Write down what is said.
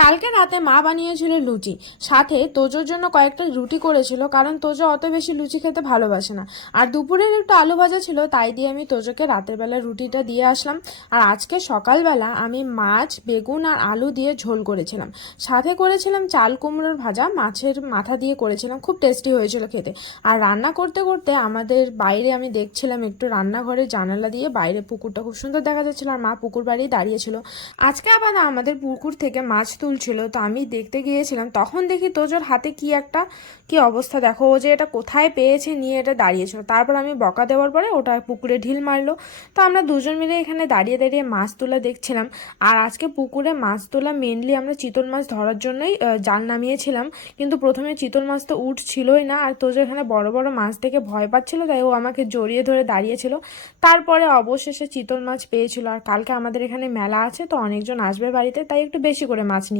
কালকে রাতে মা বানিয়েছিল লুচি, সাথে তোজোর জন্য কয়েকটা রুটি করেছিল, কারণ তোজো অত বেশি লুচি খেতে ভালোবাসে না। আর দুপুরের একটু আলু ভাজা ছিল, তাই দিয়ে আমি তোজোকে রাতের বেলা রুটিটা দিয়ে আসলাম। আর আজকে সকালবেলা আমি মাছ, বেগুন আর আলু দিয়ে ঝোল করেছিলাম, সাথে করেছিলাম চাল কুমড়োর ভাজা, মাছের মাথা দিয়ে করেছিলাম, খুব টেস্টি হয়েছিল খেতে। আর রান্না করতে করতে আমাদের বাইরে আমি দেখছিলাম একটু রান্নাঘরের জানালা দিয়ে বাইরে পুকুরটা খুব সুন্দর দেখা যাচ্ছিল, আর মা পুকুর বাড়ি দাঁড়িয়েছিল। আজকে আবার না আমাদের পুকুর থেকে মাছ তুলছিল, তো আমি দেখতে গিয়েছিলাম, তখন দেখি তোজোর হাতে কি অবস্থা দেখো, ও যে এটা কোথায় পেয়েছে নিয়ে এটা দাঁড়িয়েছিল। তারপর আমি বকা দেওয়ার পরে ওটা পুকুরে ঢিল মারলো। তো আমরা দুজন মিলে এখানে দাঁড়িয়ে দাঁড়িয়ে মাছ তোলা দেখছিলাম। আর আজকে পুকুরে মাছ তোলা মেনলি আমরা চিতল মাছ ধরার জন্যই জাল নামিয়েছিলাম, কিন্তু প্রথমে চিতল মাছ তো উঠছিলই না, আর তোজো এখানে বড় বড় মাছ দেখে ভয় পাচ্ছিল, তাই ও আমাকে জড়িয়ে ধরে দাঁড়িয়েছিল। তারপরে অবশেষে চিতল মাছ পেয়েছিল। আর কালকে আমাদের এখানে মেলা আছে, তো অনেকজন আসবে বাড়িতে, তাই একটু বেশি করে মাছ নিয়ে